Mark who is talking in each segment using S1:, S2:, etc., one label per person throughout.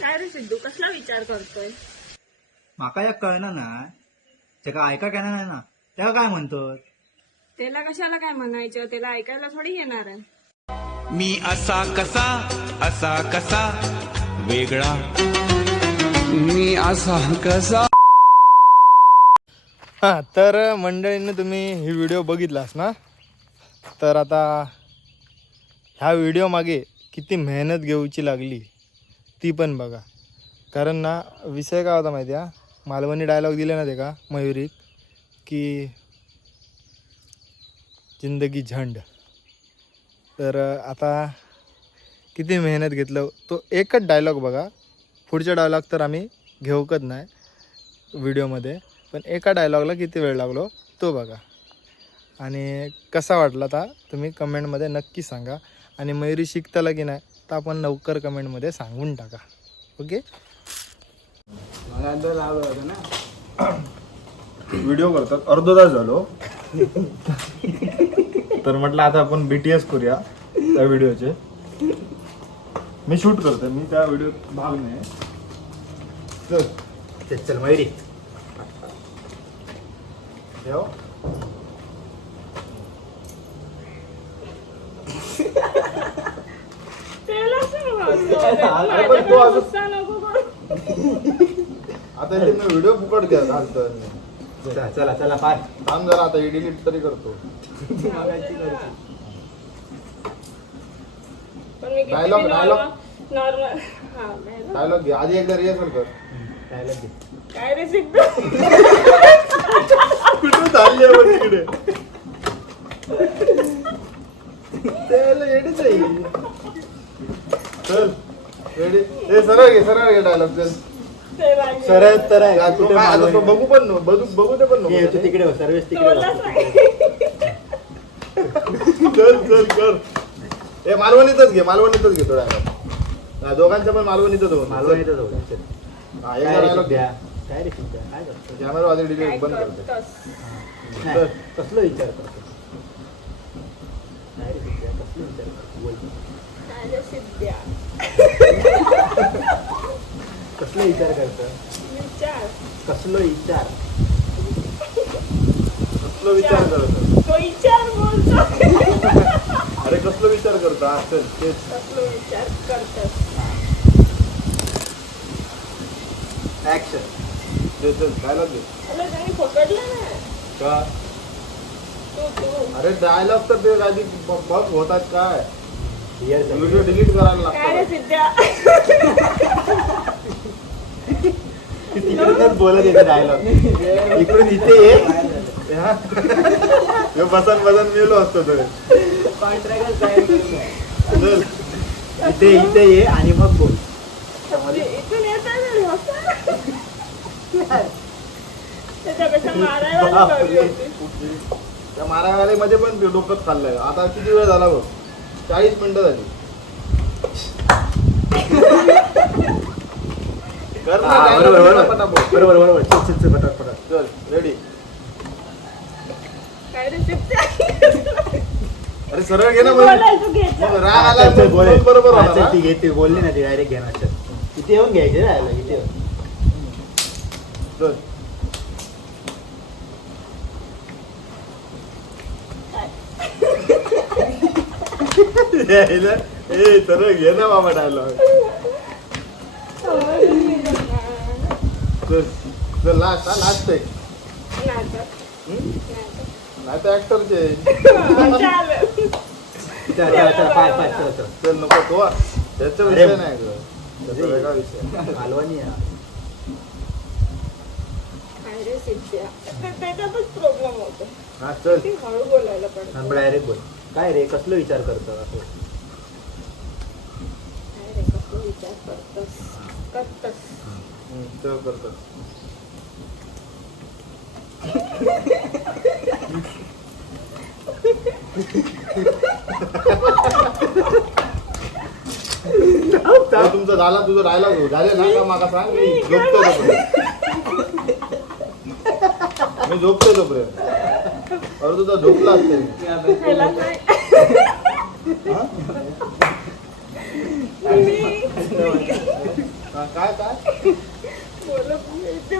S1: काय रे सिद्धू? कसला विचार करतोय?
S2: माका एक कळना ना. त्याका ऐका केना नाही ना? त्याला काय म्हणतो
S1: त्याला कशाला काय म्हणायचं? त्याला ऐकायला थोडी येणार आहे.
S3: मी असा कसा असा कसा वेगळा.
S4: मी असा कसा.
S5: हां तर मंडळींनी तुम्ही ही व्हिडिओ बघितलास ना? तर आता ह्या व्हिडिओ मागे किती मेहनत घेऊची लागली. ती पण बघा. कारण ना विषय काय होता माहिती आहे मालवणी डायलॉग दिले ना ते का मयुरीत की जिंदगी झंड. तर आता किती मेहनत घेतलं तो एकच डायलॉग बघा. पुढचा डायलॉग तर आम्ही घेऊकच नाही व्हिडिओमध्ये पण एका डायलॉगला किती वेळ लागलो तो बघा. आणि कसा वाटला ता तुम्ही कमेंटमध्ये नक्की सांगा. आणि मयुरी शिकताला की नाही तर आपण लवकर कमेंटमध्ये सांगून टाका. ओके? व्हिडिओ करतात. अर्धा तास झालो. तर म्हटलं आता आपण बी टी एस करूया त्या व्हिडिओचे. मी शूट करतोय मी त्या व्हिडिओत भाग नाही. चल.
S2: चल मयुरी
S5: ठेव
S1: त्याला सांग
S5: अरे पण तो
S1: माझ्याकडे
S5: असं-
S1: गुस्सा नको करू.
S5: आता इथे मी व्हिडिओ फुकट घ्या घालतो
S2: चला चला पाय.
S5: थांब जरा आता डिलीट तरी करतो.
S1: पण मी
S5: Dialogue-.
S1: हा, dialogue.
S5: डायलॉग घे आधी एकदा रिहर्सल कर.
S1: काय रे सिद्धू?
S5: कुठून चालली आहे बघ तिकडे त्याला येडीच आहे. चल. रेडी ए सरळ घे सरळ घे डायलॉग.
S2: सरळ तर आहे कुठे मालवणी?
S5: बघू पण नको, बघू बघू दे पण
S2: ये, तू
S5: नको
S2: तिकडे हो, सर्विस तिकडे हो.
S5: चल चल कर ए मालवणीतच घे मालवणीतच घेतो डायलॉग दोघांचं पण मालवणीतच हो
S2: मालवणीतच जाऊ.
S5: हा,
S2: काय रे सिद्ध्या? काय रे सिद्ध्या? काय करतो?
S5: कॅमेरा बंद करते
S2: कसलं विचार करतो काय रे सिद्ध्या? कसलं विचार करतो? बोल.
S1: काय रे सिद्ध्या
S2: कसलं विचार करतो?
S1: विचार.
S2: कसलं विचार?
S5: कसलो विचार. करतो?
S1: तो विचार बोलतो.
S5: अरे कसलो विचार करतो? हा, चल तेच.
S1: कसलो विचार करतोस
S2: ऍक्शन
S5: चल चल डायलॉग
S1: ना.
S5: का?
S1: तू तू.
S5: अरे डायलॉग तर ते आधी बघ होतात काय. व्हिडिओ डिलीट करायला
S1: काय रे
S5: लागतो
S1: सिद्ध्या
S2: तिकडूनच बोलत येते डायलॉग इकडून इथे ये.
S5: बसन बसन मिळलो असतो तो. चल.
S2: इथे इथे ये आणि मग बोल.
S1: होती
S5: त्या मारावाले पण डोकं खाल्लंय. आता किती वेळ झाला बघ? चाळीस मिनिटं झाली कर ना
S2: हा,
S5: dialogue
S2: बरोबर चल
S5: रेडी
S1: काय रे
S5: अरे सरळ घे ना मग. मग राग आला
S2: बोल.
S5: मग बरोबर
S2: हा,
S5: होणार
S2: चल,
S5: ना?
S2: ती घेते बोलली ना ती डायरेक्ट घेणार चल. इथे येऊन घ्यायचे येऊन.
S5: चल. यायला. ए सरळ घे ना बाबा डायलॉग. चल लास्ट हा लास्ट आहे.
S1: नाटक
S5: नाही तर ऍक्टरचे
S1: चालेल
S2: चल चल चल पाय पाय चल चल.
S5: चल नको तो. त्याचा. विषय नाही ग. त्याचा वेगळा विषय.
S2: मालवणी आहे.
S1: त्याच्यातच प्रॉब्लेम होतो.
S5: हा चल.
S1: ती हळू बोलायला पडतं.
S2: डायरेक्ट बोल. काय रे कसलं विचार करतो असं
S1: काय रे कसं विचार करतोस? करतोस.
S5: हम्म, चल करतो तो तुमचा झाला तुझं डायलॉग झाले ना का माका सांग? मी झोपतो तोपर्यंत मी झोपतो तोपर्यंत अरे तुझा झोपला असते हा, काय काय?
S1: ते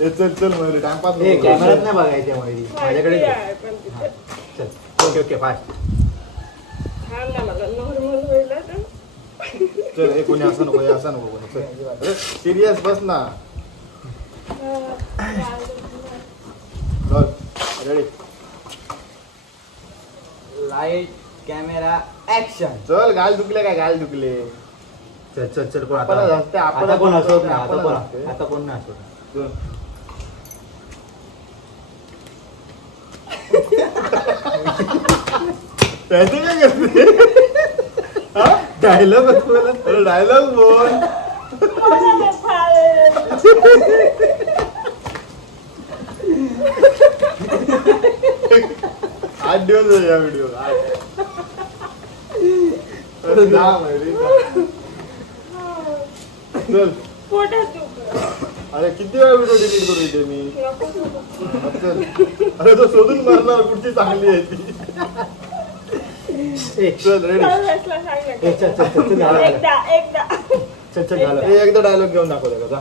S5: ए, चल चल मयुरी टाइमपास
S2: ए कॅमेरात नाही बघायचे मयुरी माझ्याकडे
S1: आहे, पण तिथे
S2: चल. ओके ओके फास्ट
S1: छान ना मला नॉर्मल होईल तर
S5: चल ए कोणी असं नको हे असं नको कोणी. चल. सिरियस बस ना. चल. रेडी
S2: लाइट कॅमेरा ऍक्शन
S5: चल गाल दुखले काय? गाल दुखले.
S2: चल चल चल कोण आता
S5: हसते,
S2: आता कोण हसवत नाही आता कोण
S5: हसते.
S2: आता कोण नाही हसवत
S5: चल. त्याचं काय करते? डायलॉग डायलॉग बोल. आठ दिवस झाले या व्हिडिओ चल.
S1: पोटात दुखलं.
S5: अरे किती वेळा व्हिडिओ डिलीट करू इथे मी. चल. अरे तो शोधून मारणार कुठची चांगली आहे ती
S2: ए
S5: चल रेडी
S1: सांग
S2: चल चल चल.
S1: एकदा एकदा
S2: चल चल झालं
S5: ए, एकदा डायलॉग घेऊन दाखव त्याला जा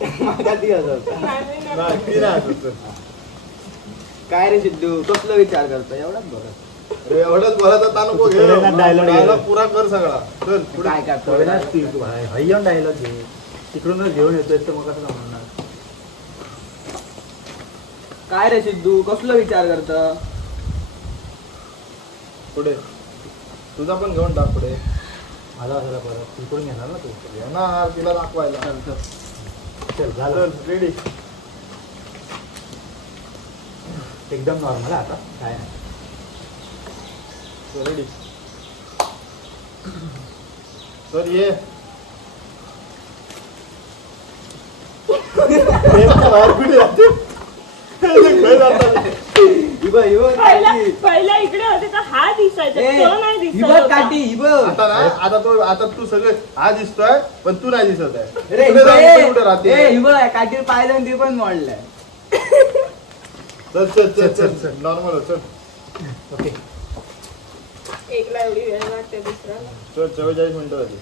S2: किती हसवत?
S1: नाही, नाही.
S5: नाही ती नाही हसत, चल.
S2: काय रे सिद्धू कसलं विचार करतो एवढाच
S5: अरे एवढंच बोलायचा ता नको घे.
S2: dialogue
S5: पुरा कर सगळा. चल पुढे.
S2: काय हय्यन डायलॉग घे. तिकडूनच घेऊन येतोय तर मग कसं म्हणणार
S6: काय रे सिद्धू? कसलं विचार करत?
S5: पुढे. तुझा पण घेऊन टाक पुढे.
S2: मला असायला परत तिकडून घेणार ना तू?
S5: येणार तिला दाखवायला.
S2: चल झालं
S5: रेडी
S2: एकदम नॉर्मल आता. काय नाही.
S5: रेडी सर ये. बाहेर कुठे जाते काय जातात?
S1: पहिला पहिला इकडे होते तर हा दिसायचा. तो नाही दिसत
S6: हिबत
S1: होता.
S6: काठी हिबत
S5: आता ना आता तो आता तू सगळे हा दिसतोय पण तू नाही दिसत आहे.
S6: रे
S5: पुढे जाऊन तू कुठे राहते.
S6: काठी ते पण मोडलंय.
S5: चल चल चल चल चल. नॉर्मल चल.
S2: ओके
S1: एकला एवढी वेळ लागते दुसऱ्याला.
S5: चल चव्वेचाळीस मिनिटं झाली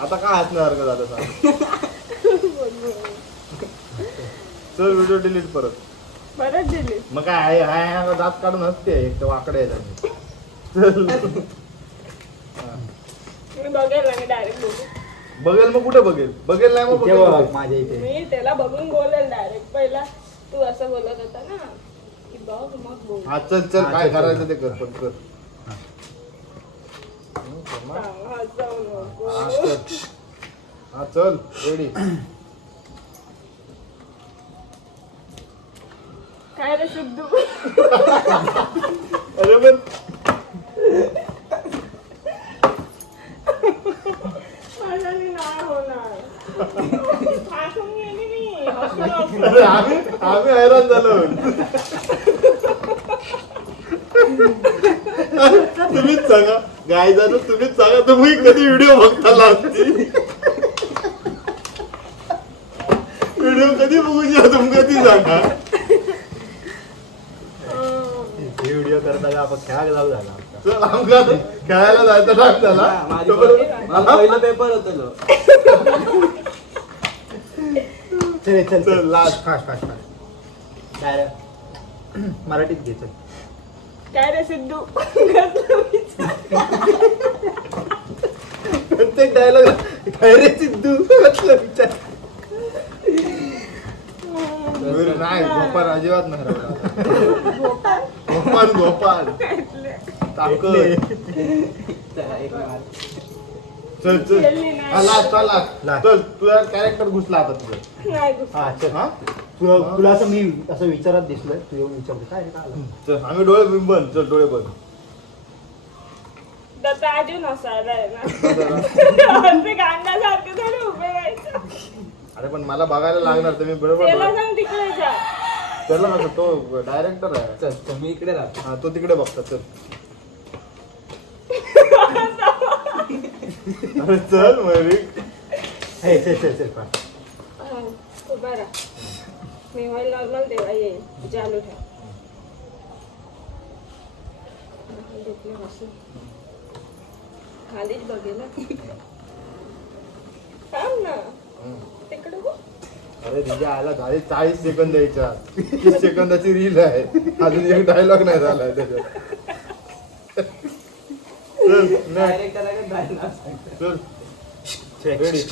S5: आता काय हसणार का झालं सांग चल व्हिडिओ डिलीट परत.
S1: परत दिली
S5: मग काय आहे हाय हाय दात काढून हसते एक तर वाकडे आहे त्यांनी. चल.
S1: मी बघेल आणि डायरेक्ट बघू
S5: बघेल मग कुठे बघेल? बघेल नाही मग?
S2: माझ्या इथे.
S1: मी त्याला बघून बोलेल डायरेक्ट पहिला तू असं बोलत होता ना.
S5: हा चल चल काय. करायचं ते कर पण कर. हा चल हा चल रेडी
S1: काय रे
S5: अरे पण
S1: माझ्याने नाही होणार हसून गेली मी हसून हसून.
S5: अरे आम्ही आम्ही हैराण झालो तुम्हीच सांगा. गाय झालं तुम्हीच सांगा तुम्ही कधी व्हिडिओ बघता लागती व्हिडिओ कधी बघूया तुमका ती सांगा?
S2: व्हिडिओ करता आपण खेळायला.
S5: चल आमका खेळायला जायचा टाक झाला
S6: पहिलं पेपर होतं
S2: चल चल
S5: चल. लास्ट
S2: फास्ट फास्ट फास्ट मराठीत घे चल.
S1: काय रे सिद्धू?
S5: प्रत्येक डायलॉग काय रे सिद्धू कसलं विचार नाही गोपाल अजिबात नाही. गोपाल गोपाल ताकद
S6: चला.
S5: चल चल. हा, हा, लास्ट. चल तुझा कॅरेक्टर घुसला आता तुझं
S1: नाही.
S2: हा चल
S5: हा
S2: तुला तुला असं मी असं विचारत दिसलोय. तू येऊन विचारतो काय रे काय आलं?
S5: चल आम्ही डोळे बिन बंद. चल डोळे बंद.
S1: दत्ता अजून हसायला आहे ना? असे कांद्यासारखे थोडे उभे राहायचं.
S5: अरे पण मला बघायला लागणार तर मी बरोबर
S1: त्याला
S5: डोळे-
S1: सांग तिकडे जा.
S5: त्याला नका तो डायरेक्टर आहे.
S6: चल मी इकडे राहतो.
S5: हा तो तिकडे बघता चल. अरे चल मरी
S2: हे चल चल चल
S1: हा, राहा मी व्हायला लागणार तेव्हा येईल चालू ठेव. खालीच बघेल. थांब ना तिकडे.
S5: अरे तिच्या आला झाले चाळीस सेकंद यायच्या तीस सेकंदाची रील आहे अजून एक डायलॉग नाही झालाय त्याच्यात चल next.
S6: डायरेक्ट त्याला काय dialogue सांगतो.
S5: चल रेडी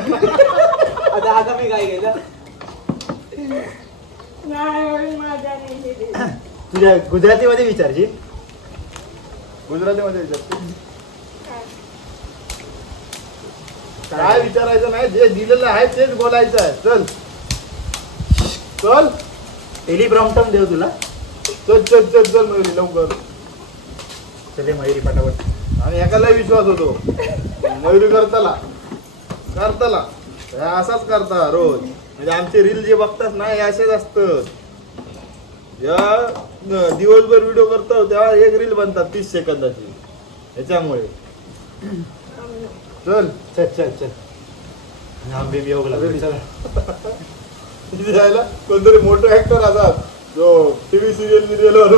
S6: आता आता मी काय केलं.
S2: तुझ्या गुजरातीमध्ये विचारची
S5: गुजरातीमध्ये विचारते काय? विचारायचं नाही जे दिलेलं आहे तेच बोलायचं आहे. चल. चल.
S2: टेलिप्रॉम्प्टम देऊ तुला.
S5: चल चल चल चल मयुरी लवकर.
S2: चले मयुरी पटापट.
S5: आणि एकाला विश्वास होतो. मयुरी करताला. करताला. असाच करता रोज. म्हणजे आमचे रील जे बघतात ना हे असेच असतं. या दिवसभर व्हिडिओ करतो तेव्हा एक रील बनतात तीस सेकंदाची. ह्याच्यामुळे चल.
S2: चल चल चल. आंबे बी
S5: तिथे जायला कोणतरी मोठा ऍक्टर असतात जो टीव्ही सिरियल सिरियल वर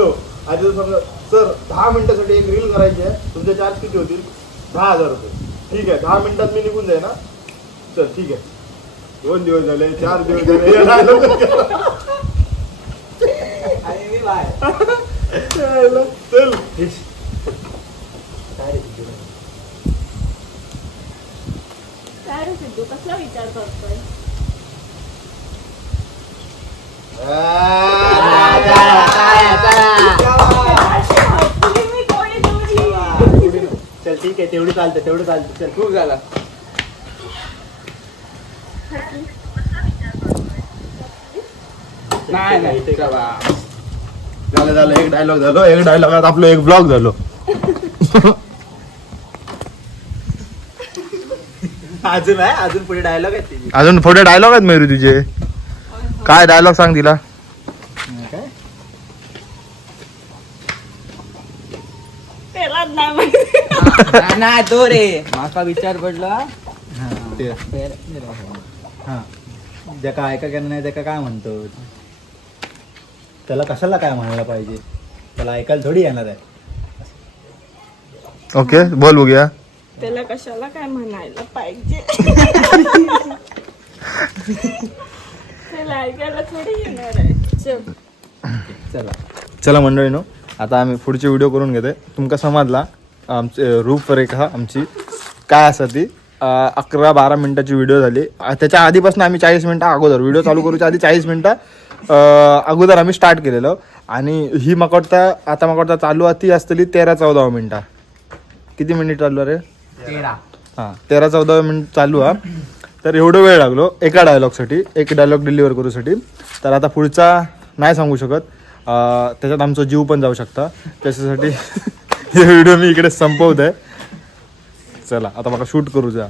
S5: आधी तो समजा सर दहा मिनिटासाठी एक रील करायची आहे. तुमचे चार्ज किती होतील? दहा हजार रुपये. ठीक आहे दहा मिनिटात मी निघून जाईल ना चल ठीक आहे. दोन दिवस झाले चार दिवस झाले हे dialogue करा.
S6: आणि मी बाहेर.
S5: चल.
S2: काय रे तुझं?
S1: काय रे सिद्धू कसला विचार करतोय? मी.
S2: चल ठीक आहे तेवढी चालतं तेवढं चालतं. चल
S6: खूप झाला. नाही नाही.
S5: झालं झालं. एक डायलॉग झालो एक डायलॉग आपलं एक ब्लॉग झालो.
S2: अजून आहे? अजून पुढे डायलॉग आहेत तिची.
S5: अजून थोडे डायलॉग आहेत मेरू तुझे. काय डायलॉग सांग तिला?
S2: काय?
S1: त्यालाच नाही माहिती
S6: तो रे. माका विचार पडला.
S2: हा. ज्याका ऐका केलं नाही त्याका काय म्हणतो? त्याला कशाला काय म्हणायला पाहिजे? त्याला ऐकायला थोडी येणार आहे.
S5: ओके बोल बघूया.
S1: त्याला कशाला काय म्हणायला पाहिजे? त्याला ऐकायला थोडी येणार आहे. चल.
S2: चला.
S5: चला मंडळीनो आता आम्ही पुढची व्हिडिओ करून घेते. तुमका समजला आमचे रूपरेखा आमची काय असं ती अकरा बारा मिनिटाची व्हिडिओ झाली. त्याच्या आधीपासून आम्ही चाळीस मिनिटं अगोदर व्हिडिओ चालू करूच्या आधी चाळीस मिनिटं अगोदर आम्ही स्टार्ट केलेलं. आणि ही मकोडता आता मकोडता चालू आहे ती असतली तेरा चौदा मिनिटं. किती मिनिट चालू रे? हां तेरा चौदा मिनिट चालू आहे तर एवढं वेळ लागलो एका डायलॉगसाठी एक डायलॉग डिलिव्हर करूसाठी. तर आता पुढचा नाही सांगू शकत. त्याच्यात आमचा जीव पण जाऊ शकता. त्याच्यासाठी हे व्हिडिओ मी इकडे संपवत आहे चला आता मला शूट करू जा.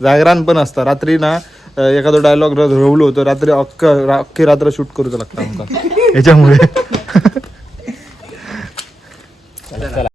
S5: जागरण पण असता. रात्री ना एखादो डायलॉग रवलो होतो रात्री अख्ख अख्खी रात्र शूट करूच लागतं आमकां. याच्यामुळे.